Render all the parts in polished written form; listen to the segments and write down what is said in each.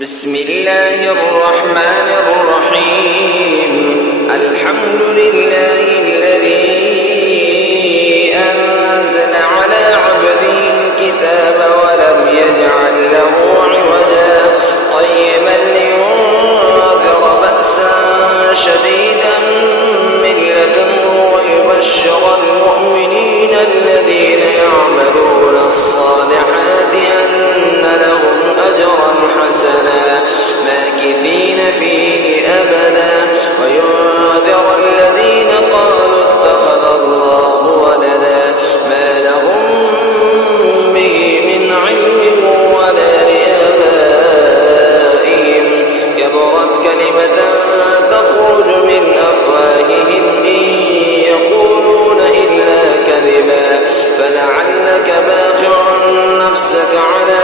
بسم الله الرحمن الرحيم. الحمد لله الذي أنزل على عبده الكتاب ولم يجعل له عوجا قيما لينذر بأسا شديدا من لدنه ويبشر المؤمنين الذين يعملون الصالحات أن لهم أجرا حسنا ماكثين فيه أبدا وينذر الذين قالوا اتخذ الله ولدا ما لهم به من علم ولا لآبائهم كبرت كلمة تخرج من أفواههم إن يقولون إلا كذبا فلعلك باخع نفسك على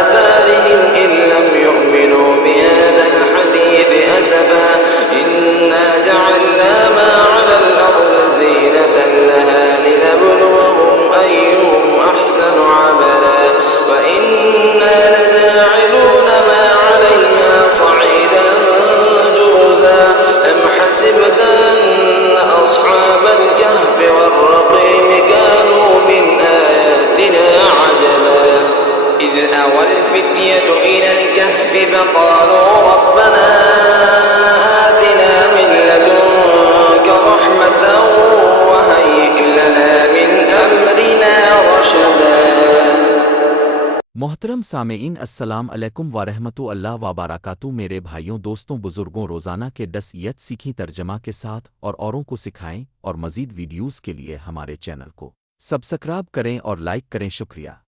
آثارهم إن لم يؤمنوا بهذا الحديث أسفا إنا جعلنا ما على الأرض زينة لها لنبلوهم أيهم أحسن عملا وإنا لجاعلون ما عليها صعيدا جرزا أم حسبت أن أصحاب الكهف والرقيم كانوا من آياتنا عجبا إذ أوى الفتية إلى الكهف فقالوا ربنا آتنا من لدنك رحمة وهيئ لنا من أمرنا رشدا. मोहतरम सामेईन अस्सलाम अलैकुम वारहमतुल्लाह वबरकातुहू। मेरे भाइयों दोस्तों बुजुर्गों रोज़ाना के 10 यत सीखें तर्जमा के साथ और औरों को सिखाएं और मज़ीद वीडियोज़ के लिए हमारे चैनल को सब्सक्राइब करें और लाइक करें। शुक्रिया।